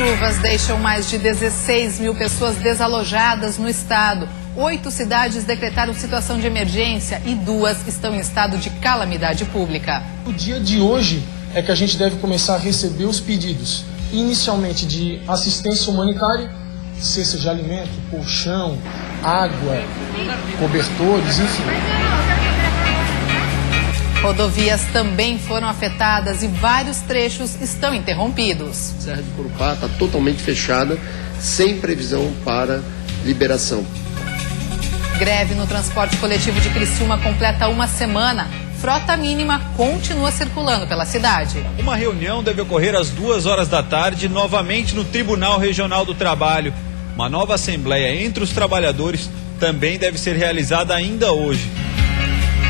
Chuvas deixam mais de 16 mil pessoas desalojadas no estado. 8 cidades decretaram situação de emergência e 2 estão em estado de calamidade pública. O dia de hoje é que a gente deve começar a receber os pedidos, inicialmente de assistência humanitária, cesta de alimento, colchão, água, cobertores, enfim. Rodovias também foram afetadas e vários trechos estão interrompidos. A Serra de Corupá está totalmente fechada, sem previsão para liberação. Greve no transporte coletivo de Criciúma completa uma semana. Frota mínima continua circulando pela cidade. Uma reunião deve ocorrer às 14h novamente no Tribunal Regional do Trabalho. Uma nova assembleia entre os trabalhadores também deve ser realizada ainda hoje.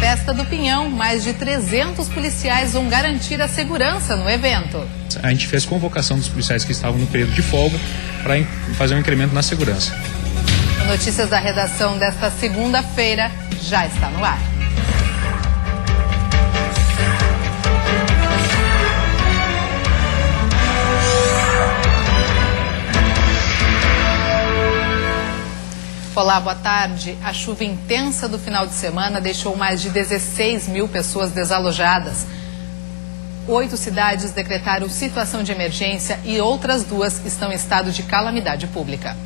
Festa do Pinhão, mais de 300 policiais vão garantir a segurança no evento. A gente fez convocação dos policiais que estavam no período de folga para fazer um incremento na segurança. O Notícias da Redação desta segunda-feira já está no ar. Olá, boa tarde. A chuva intensa do final de semana deixou mais de 16 mil pessoas desalojadas. 8 cidades decretaram situação de emergência e outras 2 estão em estado de calamidade pública.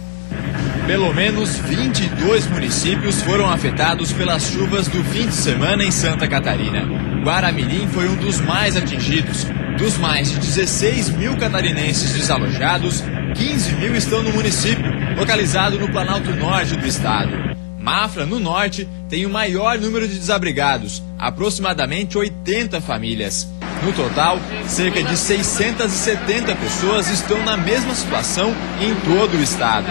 Pelo menos 22 municípios foram afetados pelas chuvas do fim de semana em Santa Catarina. Guaramirim foi um dos mais atingidos. Dos mais de 16 mil catarinenses desalojados, 15 mil estão no município, localizado no Planalto Norte do estado. Mafra, no norte, tem o maior número de desabrigados, aproximadamente 80 famílias. No total, cerca de 670 pessoas estão na mesma situação em todo o estado.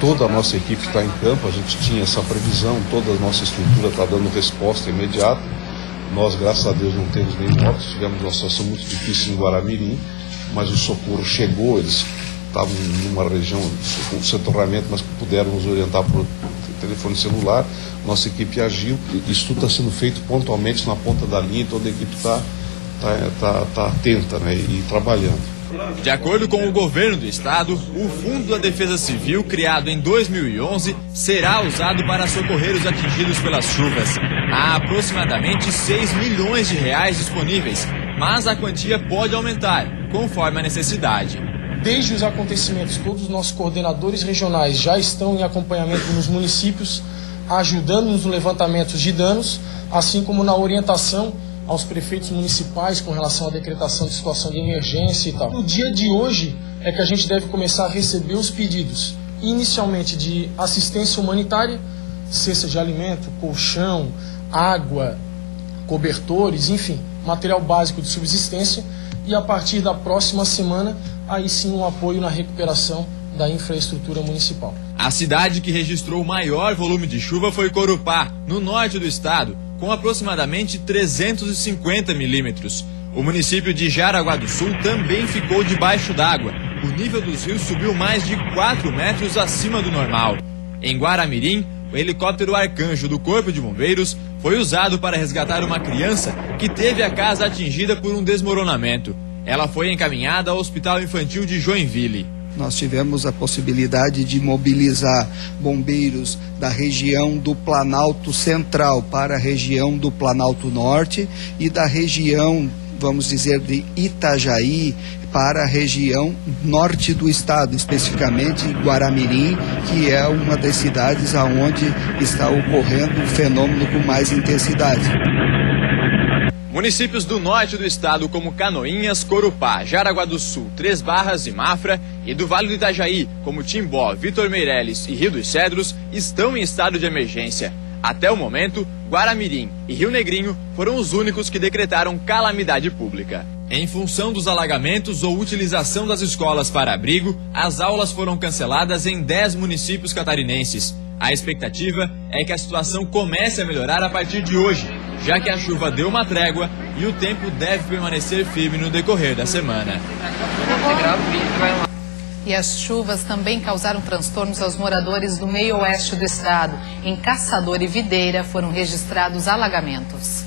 Toda a nossa equipe está em campo, a gente tinha essa previsão, toda a nossa estrutura está dando resposta imediata. Nós, graças a Deus, não temos nem mortos, tivemos uma situação muito difícil em Guaramirim, mas o socorro chegou, eles estavam numa região com centramento, mas puderam nos orientar por telefone celular, nossa equipe agiu, isso tudo está sendo feito pontualmente na ponta da linha, toda a equipe está atenta, né, e trabalhando. De acordo com o governo do estado, o Fundo da Defesa Civil, criado em 2011, será usado para socorrer os atingidos pelas chuvas. Há aproximadamente 6 milhões de reais disponíveis, mas a quantia pode aumentar, conforme a necessidade. Desde os acontecimentos, todos os nossos coordenadores regionais já estão em acompanhamento nos municípios, ajudando nos levantamentos de danos, assim como na orientação aos prefeitos municipais com relação à decretação de situação de emergência e tal. No dia de hoje é que a gente deve começar a receber os pedidos, inicialmente de assistência humanitária, cesta de alimento, colchão, água, cobertores, enfim, material básico de subsistência, e a partir da próxima semana, aí sim um apoio na recuperação da infraestrutura municipal. A cidade que registrou o maior volume de chuva foi Corupá, no norte do estado, com aproximadamente 350 milímetros. O município de Jaraguá do Sul também ficou debaixo d'água. O nível dos rios subiu mais de 4 metros acima do normal. Em Guaramirim, o helicóptero Arcanjo do Corpo de Bombeiros foi usado para resgatar uma criança que teve a casa atingida por um desmoronamento. Ela foi encaminhada ao Hospital Infantil de Joinville. Nós tivemos a possibilidade de mobilizar bombeiros da região do Planalto Central para a região do Planalto Norte e da região, vamos dizer, de Itajaí para a região norte do estado, especificamente Guaramirim, que é uma das cidades onde está ocorrendo o fenômeno com mais intensidade. Municípios do norte do estado como Canoinhas, Corupá, Jaraguá do Sul, Três Barras e Mafra, e do Vale do Itajaí, como Timbó, Vitor Meireles e Rio dos Cedros, estão em estado de emergência. Até o momento, Guaramirim e Rio Negrinho foram os únicos que decretaram calamidade pública. Em função dos alagamentos ou utilização das escolas para abrigo, as aulas foram canceladas em 10 municípios catarinenses. A expectativa é que a situação comece a melhorar a partir de hoje, já que a chuva deu uma trégua e o tempo deve permanecer firme no decorrer da semana. E as chuvas também causaram transtornos aos moradores do meio-oeste do estado. Em Caçador e Videira foram registrados alagamentos.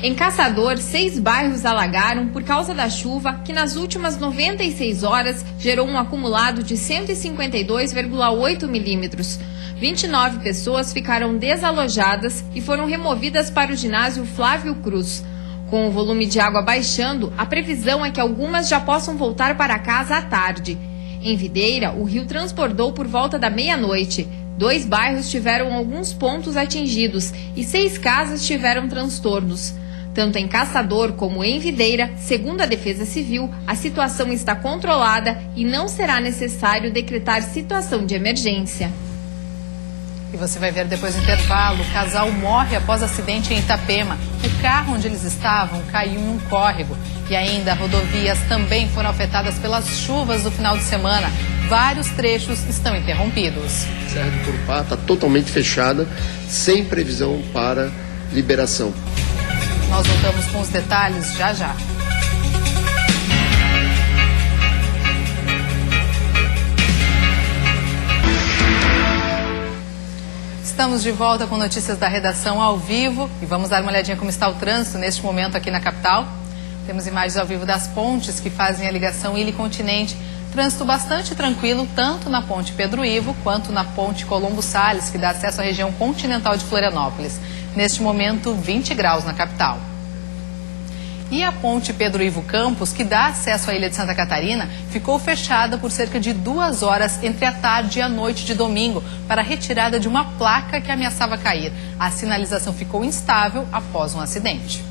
Em Caçador, 6 bairros alagaram por causa da chuva que nas últimas 96 horas gerou um acumulado de 152,8 milímetros. 29 pessoas ficaram desalojadas e foram removidas para o ginásio Flávio Cruz. Com o volume de água baixando, a previsão é que algumas já possam voltar para casa à tarde. Em Videira, o rio transbordou por volta da meia-noite. 2 bairros tiveram alguns pontos atingidos e 6 casas tiveram transtornos. Tanto em Caçador como em Videira, segundo a Defesa Civil, a situação está controlada e não será necessário decretar situação de emergência. E você vai ver depois do intervalo, o casal morre após acidente em Itapema. O carro onde eles estavam caiu em um córrego. E ainda rodovias também foram afetadas pelas chuvas do final de semana. Vários trechos estão interrompidos. A Serra de Corupá está totalmente fechada, sem previsão para liberação. Nós voltamos com os detalhes já já. Estamos de volta com notícias da redação ao vivo e vamos dar uma olhadinha como está o trânsito neste momento aqui na capital. Temos imagens ao vivo das pontes que fazem a ligação ilha e continente. Trânsito bastante tranquilo, tanto na ponte Pedro Ivo quanto na ponte Colombo Salles, que dá acesso à região continental de Florianópolis. Neste momento, 20 graus na capital. E a ponte Pedro Ivo Campos, que dá acesso à ilha de Santa Catarina, ficou fechada por cerca de 2 horas entre a tarde e a noite de domingo para a retirada de uma placa que ameaçava cair. A sinalização ficou instável após um acidente.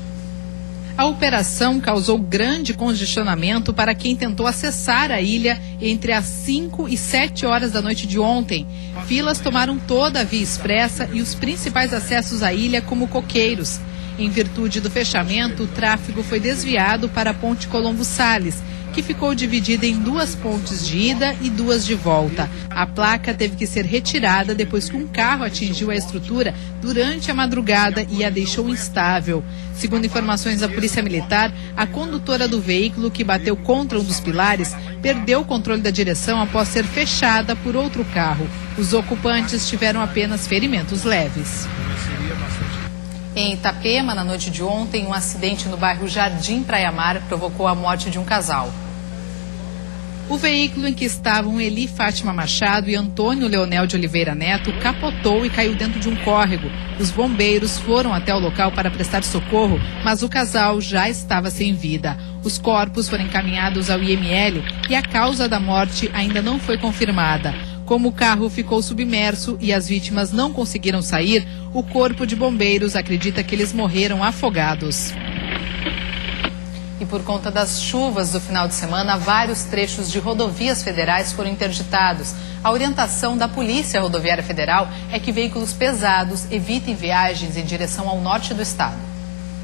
A operação causou grande congestionamento para quem tentou acessar a ilha entre as 5 e 7 horas da noite de ontem. Filas tomaram toda a via expressa e os principais acessos à ilha, como Coqueiros. Em virtude do fechamento, o tráfego foi desviado para a ponte Colombo Salles, que ficou dividida em 2 pontes de ida e 2 de volta. A placa teve que ser retirada depois que um carro atingiu a estrutura durante a madrugada e a deixou instável. Segundo informações da Polícia Militar, a condutora do veículo, que bateu contra um dos pilares, perdeu o controle da direção após ser fechada por outro carro. Os ocupantes tiveram apenas ferimentos leves. Em Itapema, na noite de ontem, um acidente no bairro Jardim Praia Mar provocou a morte de um casal. O veículo em que estavam Eli Fátima Machado e Antônio Leonel de Oliveira Neto capotou e caiu dentro de um córrego. Os bombeiros foram até o local para prestar socorro, mas o casal já estava sem vida. Os corpos foram encaminhados ao IML e a causa da morte ainda não foi confirmada. Como o carro ficou submerso e as vítimas não conseguiram sair, o Corpo de Bombeiros acredita que eles morreram afogados. E por conta das chuvas do final de semana, vários trechos de rodovias federais foram interditados. A orientação da Polícia Rodoviária Federal é que veículos pesados evitem viagens em direção ao norte do estado.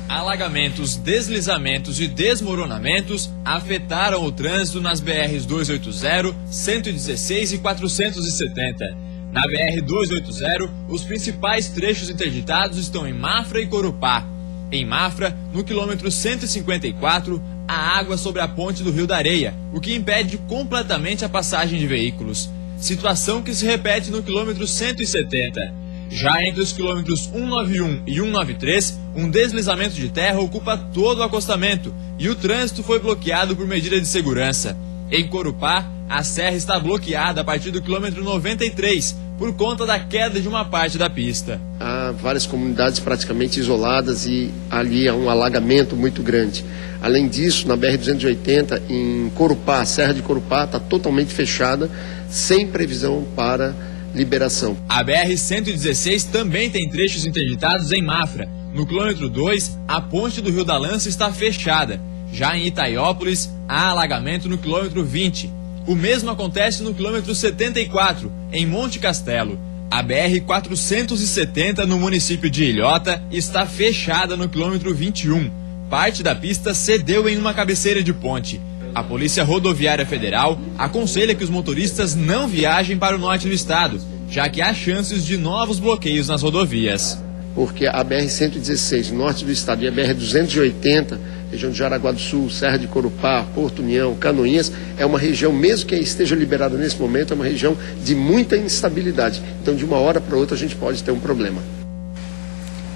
Alagamentos, deslizamentos e desmoronamentos afetaram o trânsito nas BRs 280, 116 e 470. Na BR-280, os principais trechos interditados estão em Mafra e Corupá. Em Mafra, no quilômetro 154, há água sobre a ponte do Rio da Areia, o que impede completamente a passagem de veículos. Situação que se repete no quilômetro 170. Já entre os quilômetros 191 e 193, um deslizamento de terra ocupa todo o acostamento e o trânsito foi bloqueado por medida de segurança. Em Corupá, a serra está bloqueada a partir do quilômetro 93, por conta da queda de uma parte da pista. Há várias comunidades praticamente isoladas e ali há um alagamento muito grande. Além disso, na BR-280, em Corupá, a Serra de Corupá está totalmente fechada, sem previsão para liberação. A BR-116 também tem trechos interditados em Mafra. No quilômetro 2, a ponte do Rio da Lança está fechada. Já em Itaiópolis, há alagamento no quilômetro 20. O mesmo acontece no quilômetro 74, em Monte Castelo. A BR-470, no município de Ilhota, está fechada no quilômetro 21. Parte da pista cedeu em uma cabeceira de ponte. A Polícia Rodoviária Federal aconselha que os motoristas não viajem para o norte do estado, já que há chances de novos bloqueios nas rodovias. Porque a BR-116, norte do estado, e a BR-280, região de Jaraguá do Sul, Serra de Corupá, Porto União, Canoinhas, é uma região, mesmo que esteja liberada nesse momento, é uma região de muita instabilidade. Então, de uma hora para outra, a gente pode ter um problema.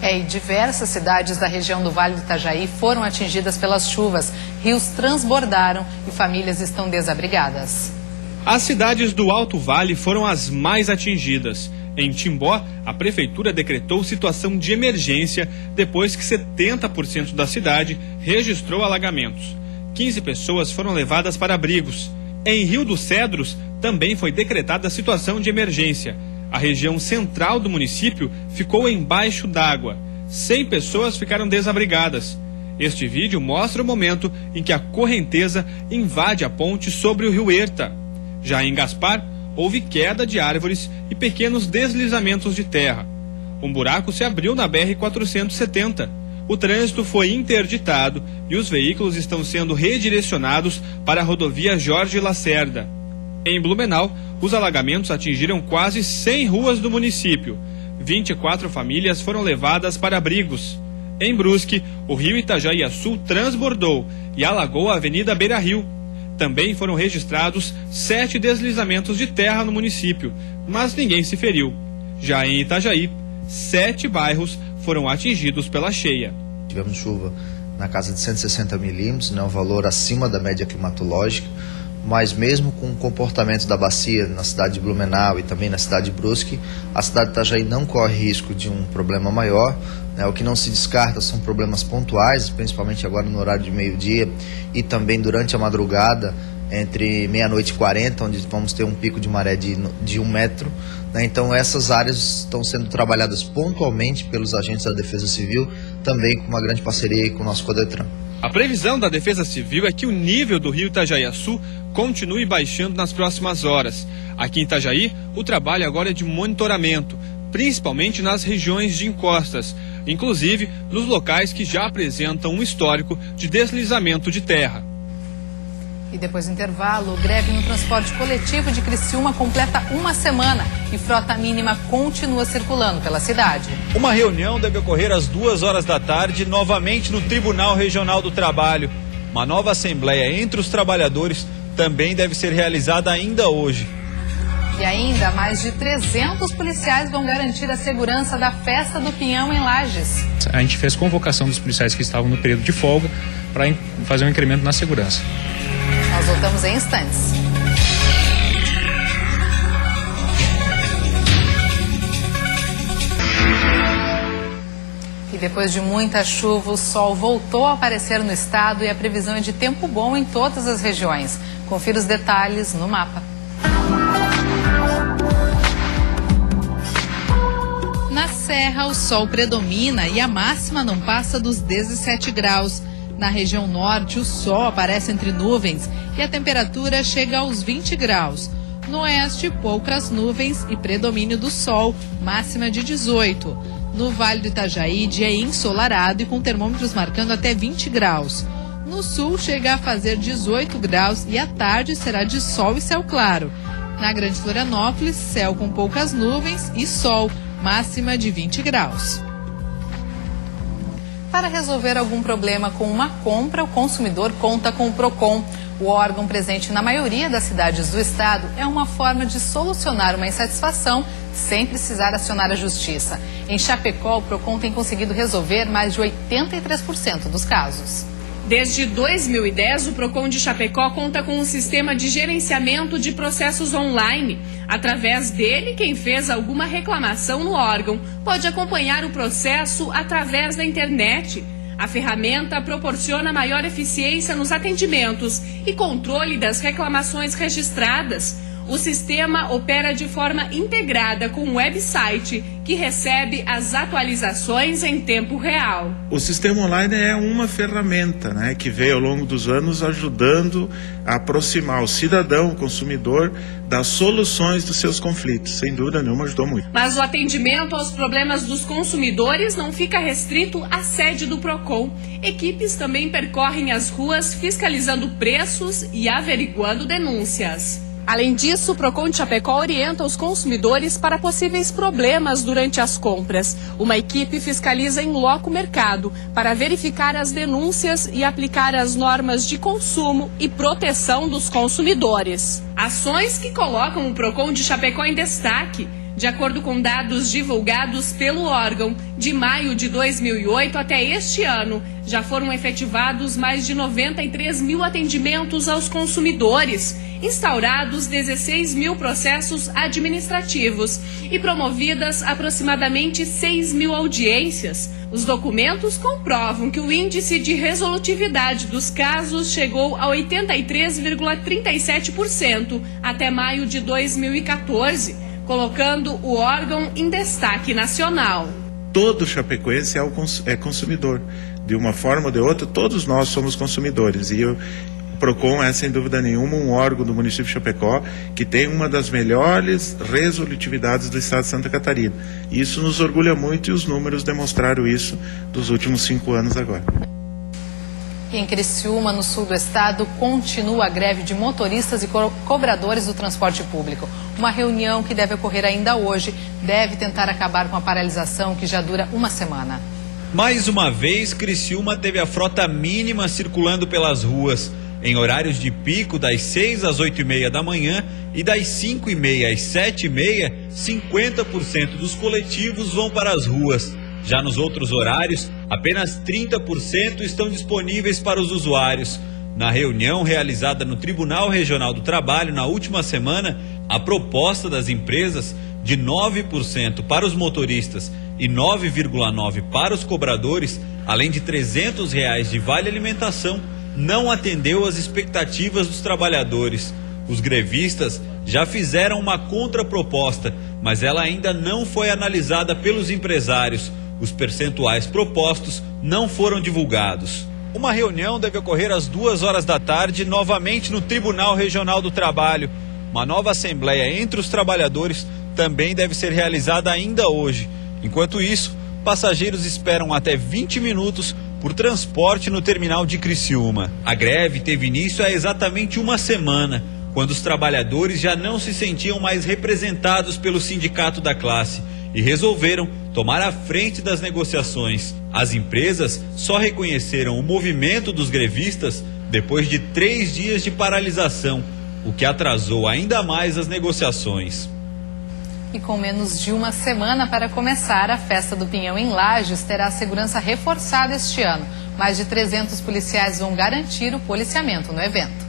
E diversas cidades da região do Vale do Itajaí foram atingidas pelas chuvas. Rios transbordaram e famílias estão desabrigadas. As cidades do Alto Vale foram as mais atingidas. Em Timbó, a prefeitura decretou situação de emergência depois que 70% da cidade registrou alagamentos. 15 pessoas foram levadas para abrigos. Em Rio dos Cedros, também foi decretada situação de emergência. A região central do município ficou embaixo d'água. 100 pessoas ficaram desabrigadas. Este vídeo mostra o momento em que a correnteza invade a ponte sobre o rio Erta. Já em Gaspar, houve queda de árvores e pequenos deslizamentos de terra. Um buraco se abriu na BR-470. O trânsito foi interditado e os veículos estão sendo redirecionados para a rodovia Jorge Lacerda. Em Blumenau, os alagamentos atingiram quase 100 ruas do município. 24 famílias foram levadas para abrigos. Em Brusque, o rio Itajaí-Açu transbordou e alagou a Avenida Beira-Rio. Também foram registrados 7 deslizamentos de terra no município, mas ninguém se feriu. Já em Itajaí, 7 bairros foram atingidos pela cheia. Tivemos chuva na casa de 160 milímetros, um valor acima da média climatológica, mas mesmo com o comportamento da bacia na cidade de Blumenau e também na cidade de Brusque, a cidade de Itajaí não corre risco de um problema maior. O que não se descarta são problemas pontuais, principalmente agora no horário de meio-dia e também durante a madrugada, entre meia-noite e 40, onde vamos ter um pico de maré de 1 metro. Então essas áreas estão sendo trabalhadas pontualmente pelos agentes da Defesa Civil, também com uma grande parceria com o nosso Codetran. A previsão da Defesa Civil é que o nível do rio Itajaí-Açu continue baixando nas próximas horas. Aqui em Itajaí, o trabalho agora é de monitoramento, principalmente nas regiões de encostas, inclusive nos locais que já apresentam um histórico de deslizamento de terra. E depois do intervalo, greve no transporte coletivo de Criciúma completa 1 semana e frota mínima continua circulando pela cidade. Uma reunião deve ocorrer às 14h novamente no Tribunal Regional do Trabalho. Uma nova assembleia entre os trabalhadores também deve ser realizada ainda hoje. E ainda, mais de 300 policiais vão garantir a segurança da Festa do Pinhão em Lages. A gente fez convocação dos policiais que estavam no período de folga para fazer um incremento na segurança. Nós voltamos em instantes. E depois de muita chuva, o sol voltou a aparecer no estado e a previsão é de tempo bom em todas as regiões. Confira os detalhes no mapa. Na Serra, o sol predomina e a máxima não passa dos 17 graus. Na região norte, o sol aparece entre nuvens e a temperatura chega aos 20 graus. No oeste, poucas nuvens e predomínio do sol, máxima de 18. No Vale do Itajaí, dia ensolarado e com termômetros marcando até 20 graus. No sul, chega a fazer 18 graus e à tarde será de sol e céu claro. Na Grande Florianópolis, céu com poucas nuvens e sol, máxima de 20 graus. Para resolver algum problema com uma compra, o consumidor conta com o PROCON. O órgão presente na maioria das cidades do estado é uma forma de solucionar uma insatisfação sem precisar acionar a justiça. Em Chapecó, o PROCON tem conseguido resolver mais de 83% dos casos. Desde 2010, o PROCON de Chapecó conta com um sistema de gerenciamento de processos online. Através dele, quem fez alguma reclamação no órgão pode acompanhar o processo através da internet. A ferramenta proporciona maior eficiência nos atendimentos e controle das reclamações registradas. O sistema opera de forma integrada com o website, que recebe as atualizações em tempo real. O sistema online é uma ferramenta, que veio ao longo dos anos ajudando a aproximar o cidadão, o consumidor, das soluções dos seus conflitos. Sem dúvida nenhuma, ajudou muito. Mas o atendimento aos problemas dos consumidores não fica restrito à sede do PROCON. Equipes também percorrem as ruas fiscalizando preços e averiguando denúncias. Além disso, o PROCON de Chapecó orienta os consumidores para possíveis problemas durante as compras. Uma equipe fiscaliza em loco o mercado para verificar as denúncias e aplicar as normas de consumo e proteção dos consumidores. Ações que colocam o PROCON de Chapecó em destaque. De acordo com dados divulgados pelo órgão, de maio de 2008 até este ano, já foram efetivados mais de 93 mil atendimentos aos consumidores, instaurados 16 mil processos administrativos e promovidas aproximadamente 6 mil audiências. Os documentos comprovam que o índice de resolutividade dos casos chegou a 83,37% até maio de 2014, colocando o órgão em destaque nacional. Todo chapecoense é consumidor. De uma forma ou de outra, todos nós somos consumidores. E o PROCON é, sem dúvida nenhuma, um órgão do município de Chapecó que tem uma das melhores resolutividades do estado de Santa Catarina. E isso nos orgulha muito e os números demonstraram isso dos últimos 5 anos agora. Em Criciúma, no sul do estado, continua a greve de motoristas e cobradores do transporte público. Uma reunião que deve ocorrer ainda hoje deve tentar acabar com a paralisação que já dura uma semana. Mais uma vez, Criciúma teve a frota mínima circulando pelas ruas. Em horários de pico, das 6 às 8h30 da manhã e das 5h30 às 7h30, 50% dos coletivos vão para as ruas. Já nos outros horários, apenas 30% estão disponíveis para os usuários. Na reunião realizada no Tribunal Regional do Trabalho na última semana, a proposta das empresas de 9% para os motoristas e 9,9% para os cobradores, além de R$ 300 de vale alimentação, não atendeu às expectativas dos trabalhadores. Os grevistas já fizeram uma contraproposta, mas ela ainda não foi analisada pelos empresários. Os percentuais propostos não foram divulgados. Uma reunião deve ocorrer às 2h da tarde, novamente no Tribunal Regional do Trabalho. Uma nova assembleia entre os trabalhadores também deve ser realizada ainda hoje. Enquanto isso, passageiros esperam até 20 minutos por transporte no terminal de Criciúma. A greve teve início há exatamente uma semana, quando os trabalhadores já não se sentiam mais representados pelo sindicato da classe e resolveram tomar a frente das negociações. As empresas só reconheceram o movimento dos grevistas depois de 3 dias de paralisação, o que atrasou ainda mais as negociações. E com menos de uma semana para começar, a Festa do Pinhão em Lages terá segurança reforçada este ano. Mais de 300 policiais vão garantir o policiamento no evento.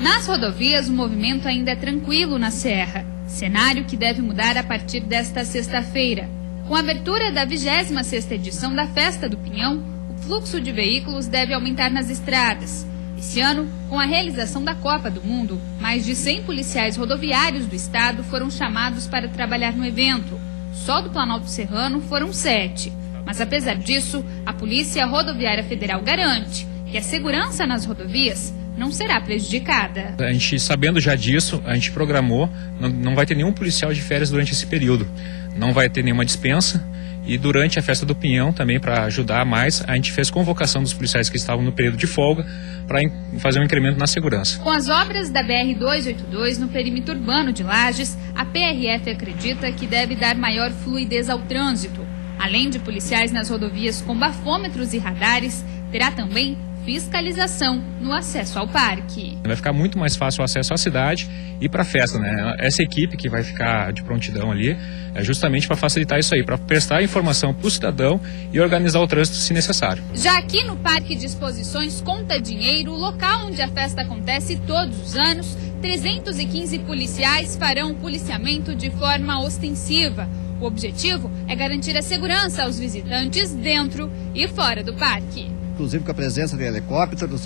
Nas rodovias, o movimento ainda é tranquilo na Serra. Cenário que deve mudar a partir desta sexta-feira. Com a abertura da 26ª edição da Festa do Pinhão, o fluxo de veículos deve aumentar nas estradas. Esse ano, com a realização da Copa do Mundo, mais de 100 policiais rodoviários do estado foram chamados para trabalhar no evento. Só do Planalto Serrano foram 7. Mas apesar disso, a Polícia Rodoviária Federal garante que a segurança nas rodovias não será prejudicada. A gente, sabendo já disso, a gente programou, não vai ter nenhum policial de férias durante esse período. Não vai ter nenhuma dispensa. E durante a Festa do Pinhão, também para ajudar mais, a gente fez convocação dos policiais que estavam no período de folga para fazer um incremento na segurança. Com as obras da BR-282 no perímetro urbano de Lages, a PRF acredita que deve dar maior fluidez ao trânsito. Além de policiais nas rodovias com bafômetros e radares, terá também fiscalização no acesso ao parque. Vai ficar muito mais fácil o acesso à cidade e para a festa, né? Essa equipe que vai ficar de prontidão ali é justamente para facilitar isso aí, para prestar informação para o cidadão e organizar o trânsito se necessário. Já aqui no Parque de Exposições Conta Dinheiro, local onde a festa acontece todos os anos, 315 policiais farão policiamento de forma ostensiva. O objetivo é garantir a segurança aos visitantes dentro e fora do parque. Inclusive com a presença de helicópteros,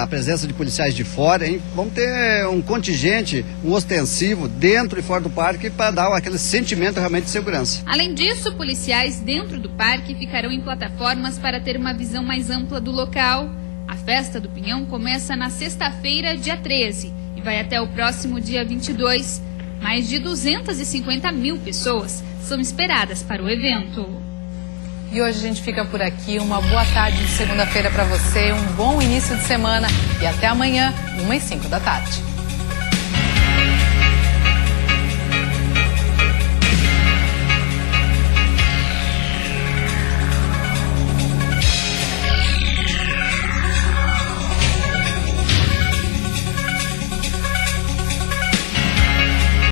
a presença de policiais de fora, hein? Vamos ter um contingente, um ostensivo dentro e fora do parque para dar aquele sentimento realmente de segurança. Além disso, policiais dentro do parque ficarão em plataformas para ter uma visão mais ampla do local. A Festa do Pinhão começa na sexta-feira, dia 13, e vai até o próximo dia 22. Mais de 250 mil pessoas são esperadas para o evento. E hoje a gente fica por aqui. Uma boa tarde de segunda-feira para você, um bom início de semana e até amanhã, 1h05 da tarde.